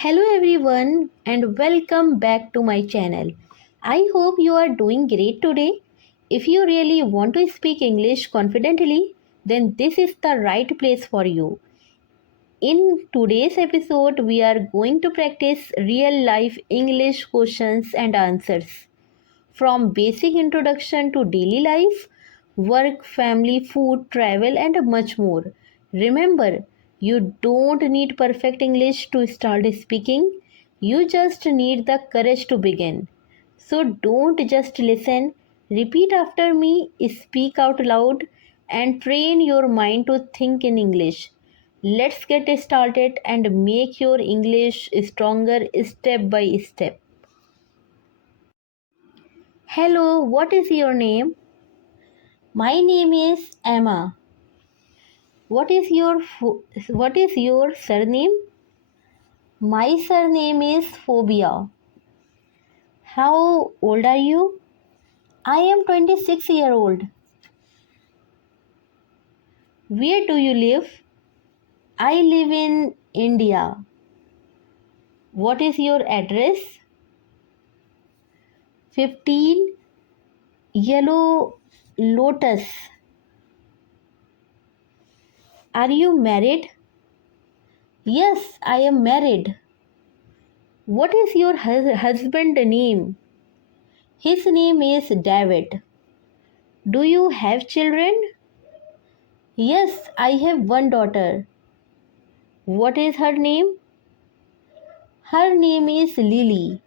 Hello everyone and welcome back to my channel. I hope you are doing great today. If you really want to speak English confidently, then this is the right place for you. In today's episode, we are going to practice real life English questions and answers. From basic introduction to daily life, work, family, food, travel, and much more. Remember, you don't need perfect English to start speaking, you just need the courage to begin. So don't just listen, repeat after me, speak out loud, and train your mind to think in English. Let's get started and make your English stronger step by step. Hello, what is your name? My name is Emma. What is your surname? My surname is Phobia. How old are you? I am 26 years old. Where do you live? I live in India. What is your address? 15 Yellow Lotus. Are you married? Yes, I am married. What is your husband name? His name is David. Do you have children? Yes, I have one daughter. What is her name? Her name is Lily.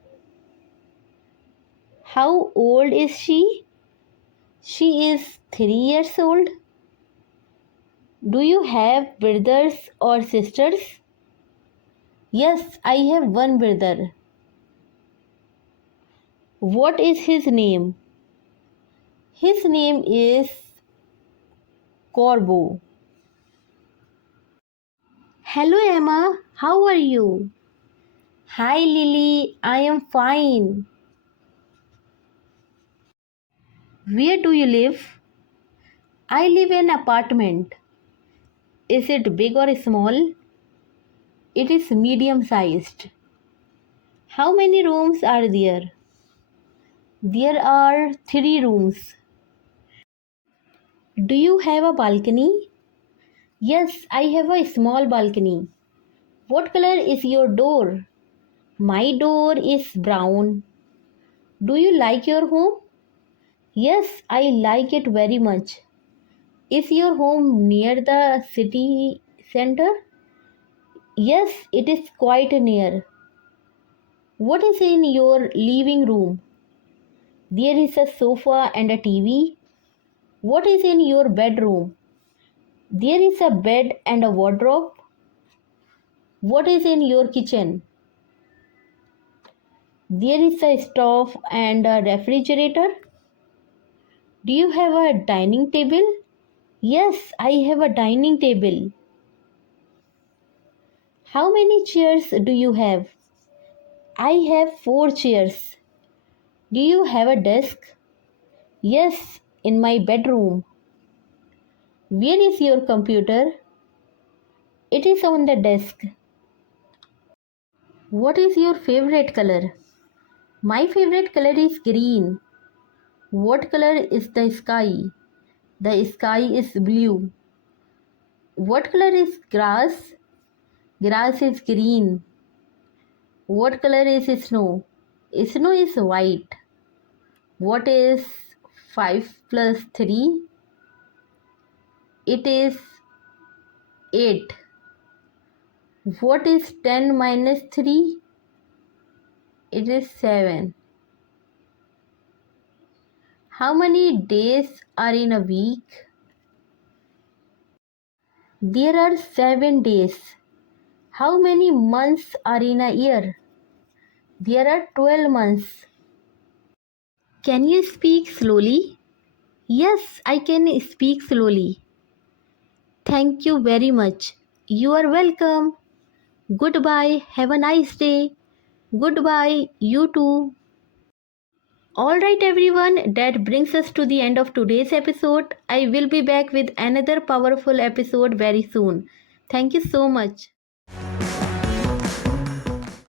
How old is she? She is 3 years old. Do you have brothers or sisters? Yes, I have one brother. What is his name? His name is Corbo. Hello Emma, how are you? Hi Lily, I am fine. Where do you live? I live in an apartment. Is it big or small? It is medium sized. How many rooms are there? There are 3 rooms. Do you have a balcony? Yes, I have a small balcony. What color is your door? My door is brown. Do you like your home? Yes, I like it very much. Is your home near the city center? Yes, it is quite near. What is in your living room? There is a sofa and a TV. What is in your bedroom? There is a bed and a wardrobe. What is in your kitchen? There is a stove and a refrigerator. Do you have a dining table? Yes, I have a dining table. How many chairs do you have? I have 4 chairs. Do you have a desk? Yes, in my bedroom. Where is your computer? It is on the desk. What is your favorite color? My favorite color is green. What color is the sky? The sky is blue. What color is grass? Grass is green. What color is snow? Snow is white. What is 5 plus 3? It is 8. What is 10 minus 3? It is 7. How many days are in a week? There are 7 days. How many months are in a year? There are 12 months. Can you speak slowly? Yes, I can speak slowly. Thank you very much. You are welcome. Goodbye. Have a nice day. Goodbye. You too. Alright, everyone, that brings us to the end of today's episode. I will be back with another powerful episode very soon. Thank you so much.